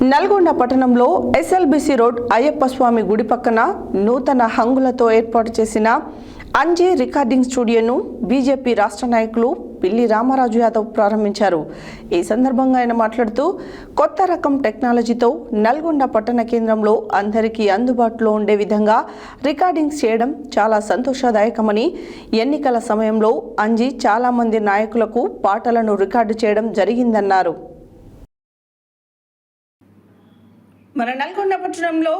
నల్గొండ పట్టణంలో SLBC road Ayyappa స్వామి గుడి పక్కన నూతన హంగులతో ఏర్పాటు చేసిన అంజీ రికార్డింగ్ స్టూడియోను బీజేపీ రాష్ట్ర నాయకులు పిల్లి రామరాజు యాదవ్ ప్రారంభించారు. ఈ సందర్భంగా ఆయన మాట్లాడుతూ కొత్త రకం టెక్నాలజీతో నల్గొండ పట్టణ కేంద్రంలో అందరికీ అందుబాటులో ఉండే విధంగా రికార్డింగ్స్ చేయడం చాలా సంతోషదాయకమని, ఎన్నికల సమయంలో అంజీ చాలా మంది నాయకులకు పాటలను రికార్డు చేయడం జరిగిందన్నారు. మన నల్గొండ పట్టణంలో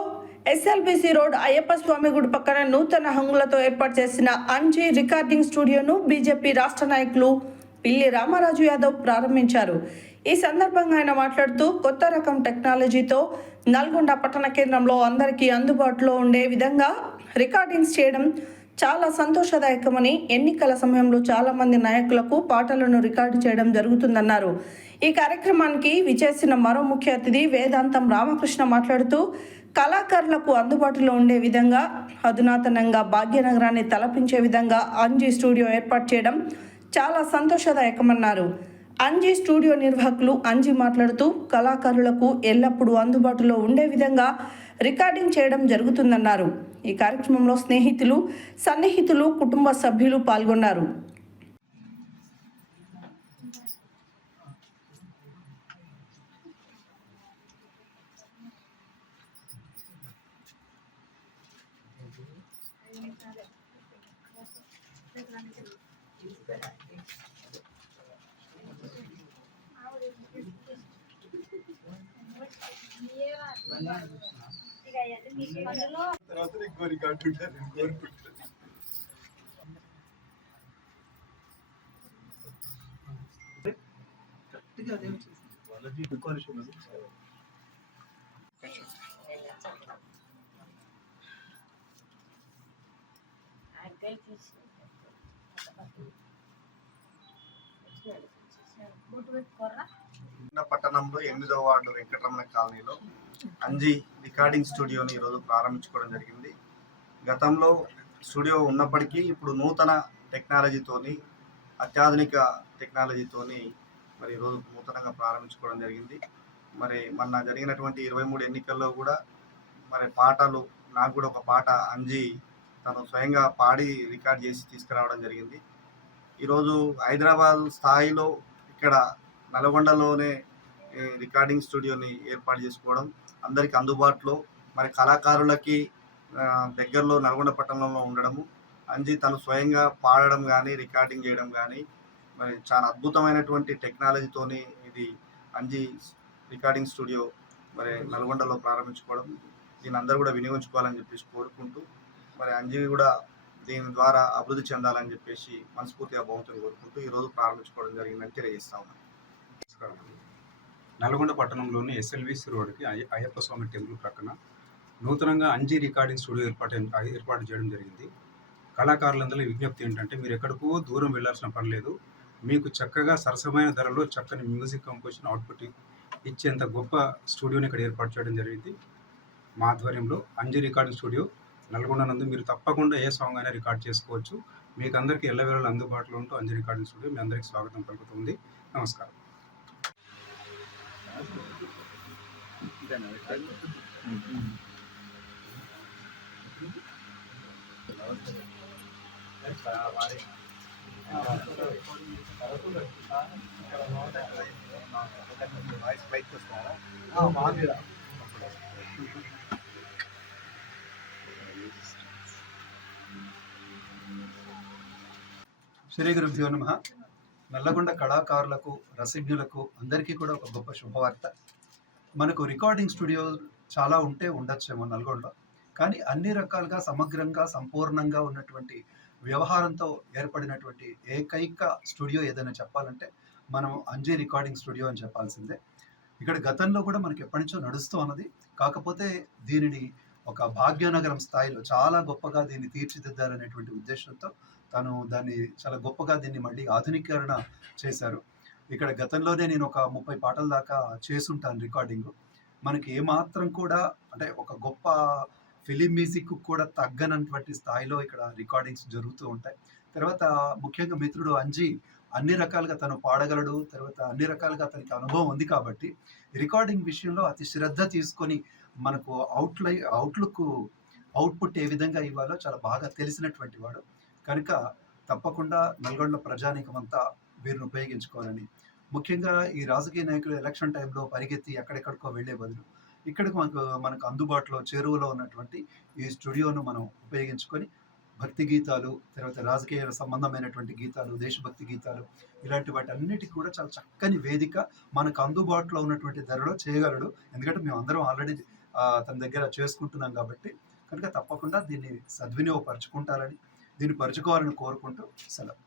ఎస్ఎల్బిసి రోడ్ అయ్యప్ప స్వామి గుడి పక్కన నూతన హంగులతో ఏర్పాటు చేసిన అంజీ రికార్డింగ్ స్టూడియోను బీజేపీ రాష్ట్ర నాయకులు పిల్లి రామరాజు యాదవ్ ప్రారంభించారు. ఈ సందర్భంగా ఆయన మాట్లాడుతూ కొత్త రకం టెక్నాలజీతో నల్గొండ పట్టణ కేంద్రంలో అందరికీ అందుబాటులో ఉండే విధంగా రికార్డింగ్స్ చేయడం చాలా సంతోషదాయకమని, ఎన్నికల సమయంలో చాలా మంది నాయకులకు పాటలను రికార్డు చేయడం జరుగుతుందన్నారు. ఈ కార్యక్రమానికి విచేసిన మరో ముఖ్య అతిథి వేదాంతం రామకృష్ణ మాట్లాడుతూ కళాకారులకు అందుబాటులో ఉండే విధంగా అధునాతనంగా భాగ్యనగరాన్ని తలపించే విధంగా అంజీ స్టూడియో ఏర్పాటు చేయడం చాలా సంతోషదాయకమన్నారు. అంజీ స్టూడియో నిర్వాహకులు అంజీ మాట్లాడుతూ కళాకారులకు ఎల్లప్పుడూ అందుబాటులో ఉండే విధంగా రికార్డింగ్ చేయడం జరుగుతుందన్నారు. ఈ కార్యక్రమంలో స్నేహితులు, సన్నిహితులు, కుటుంబ సభ్యులు పాల్గొన్నారు. పట్టణంలో 8వ వార్డు వెంకటరమణ కాలనీలో అంజీ రికార్డింగ్ స్టూడియోని ఈరోజు ప్రారంభించుకోవడం జరిగింది. గతంలో స్టూడియో ఉన్నప్పటికీ ఇప్పుడు నూతన టెక్నాలజీతోని, అత్యాధునిక టెక్నాలజీతోని మరి ఈరోజు నూతనంగా ప్రారంభించుకోవడం జరిగింది. మరి మొన్న జరిగినటువంటి 23 ఎన్నికల్లో కూడా మరి పాటలు, నాకు కూడా ఒక పాట అంజీ తను స్వయంగా పాడి రికార్డ్ చేసి తీసుకురావడం జరిగింది. ఈరోజు హైదరాబాద్ స్థాయిలో ఇక్కడ నల్గొండలోనే రికార్డింగ్ స్టూడియోని ఏర్పాటు చేసుకోవడం, అందరికీ అందుబాటులో, మరి కళాకారులకి దగ్గరలో నల్గొండ పట్టణంలో ఉండడము, అంజీ తను స్వయంగా పాడడం కానీ రికార్డింగ్ చేయడం కానీ మరి చాలా అద్భుతమైనటువంటి టెక్నాలజీతోని ఇది అంజీ రికార్డింగ్ స్టూడియో మరి నల్గొండలో ప్రారంభించుకోవడం, దీన్ని అందరూ కూడా వినియోగించుకోవాలని చెప్పేసి కోరుకుంటూ, మరి అంజీ కూడా దీని ద్వారా అభివృద్ధి చెందాలని చెప్పేసి మనస్ఫూర్తిగా భగవంతుని కోరుకుంటూ ఈరోజు ప్రారంభించుకోవడం జరిగిందని తెలియజేస్తా ఉన్నాను. నల్గొండ పట్టణంలోని ఎస్ఎల్బిసి రోడ్కి అయ్యప్ప స్వామి టెంపుల్ ప్రక్కన నూతనంగా అంజీ రికార్డింగ్ స్టూడియో ఏర్పాటు చేయడం జరిగింది. కళాకారులందరూ విజ్ఞప్తి ఏంటంటే, మీరు ఎక్కడికో దూరం వెళ్ళాల్సిన పని లేదు. మీకు చక్కగా సరసమైన ధరలో చక్కని మ్యూజిక్ కంపోజిషన్ అవుట్పుట్ ఇచ్చేంత గొప్ప స్టూడియోని ఇక్కడ ఏర్పాటు చేయడం జరిగింది. మా ఆధ్వర్యంలో అంజీ రికార్డింగ్ స్టూడియో నల్గొండ నందు మీరు తప్పకుండా ఏ సాంగ్ అయినా రికార్డ్ చేసుకోవచ్చు. మీకు అందరికీ ఎల్లవేళలా అందుబాటులో ఉంటూ అంజీ రికార్డింగ్ స్టూడియో మీ అందరికీ స్వాగతం పలుకుతుంది. నమస్కారం. శ్రీ గురుభ్యో నమః. నల్లగొండ కళాకారులకు, రసిజ్ఞులకు అందరికీ కూడా ఒక గొప్ప శుభవార్త. మనకు రికార్డింగ్ స్టూడియో చాలా ఉండొచ్చేమో నల్గొండలో, కానీ అన్ని రకాలుగా సమగ్రంగా, సంపూర్ణంగా ఉన్నటువంటి వ్యవహారంతో ఏర్పడినటువంటి ఏకైక స్టూడియో ఏదైనా చెప్పాలంటే మనం అంజీ రికార్డింగ్ స్టూడియో అని చెప్పాల్సిందే. ఇక్కడ గతంలో కూడా మనకి ఎప్పటి నుంచో నడుస్తూ ఉన్నది. కాకపోతే దీనిని ఒక భాగ్యనగరం స్థాయిలో చాలా గొప్పగా దీన్ని తీర్చిదిద్దాలనేటువంటి ఉద్దేశంతో తను దాన్ని చాలా గొప్పగా దీన్ని మళ్ళీ ఆధునీకరణ చేశారు. ఇక్కడ గతంలోనే నేను ఒక 30 పాటల దాకా చేసుంటాను రికార్డింగ్. మనకి ఏమాత్రం కూడా అంటే ఒక గొప్ప ఫిలిం మ్యూజిక్ కూడా తగ్గనటువంటి స్థాయిలో ఇక్కడ రికార్డింగ్స్ జరుగుతూ ఉంటాయి. తర్వాత ముఖ్యంగా మిత్రుడు అంజీ అన్ని రకాలుగా తను పాడగలడు, తర్వాత అన్ని రకాలుగా అతనికి అనుభవం ఉంది కాబట్టి రికార్డింగ్ విషయంలో అతి శ్రద్ధ తీసుకొని మనకు అవుట్పుట్ ఏ విధంగా ఇవ్వాలో చాలా బాగా తెలిసినటువంటి వాడు కనుక తప్పకుండా నల్గొండ ప్రజానీకం అంతా వీరిని ఉపయోగించుకోవాలని, ముఖ్యంగా ఈ రాజకీయ నాయకులు ఎలక్షన్ టైంలో పరిగెత్తి ఎక్కడెక్కడికో వెళ్లే బదులు ఇక్కడికి మనకు అందుబాటులో చేరువలో ఉన్నటువంటి ఈ స్టూడియోను మనం ఉపయోగించుకొని భక్తి గీతాలు, తర్వాత రాజకీయ సంబంధమైనటువంటి గీతాలు, దేశభక్తి గీతాలు, ఇలాంటి వాటి అన్నిటికీ కూడా చాలా చక్కని వేదిక మనకు అందుబాటులో ఉన్నటువంటి ధరలో చేయగలడు. ఎందుకంటే మేము అందరం ఆల్రెడీ తన దగ్గర చేసుకుంటున్నాం కాబట్టి కనుక తప్పకుండా దీన్ని సద్వినియోగపరచుకుంటారని, దీన్ని పరుచుకోవాలని కోరుకుంటూ సెలవు.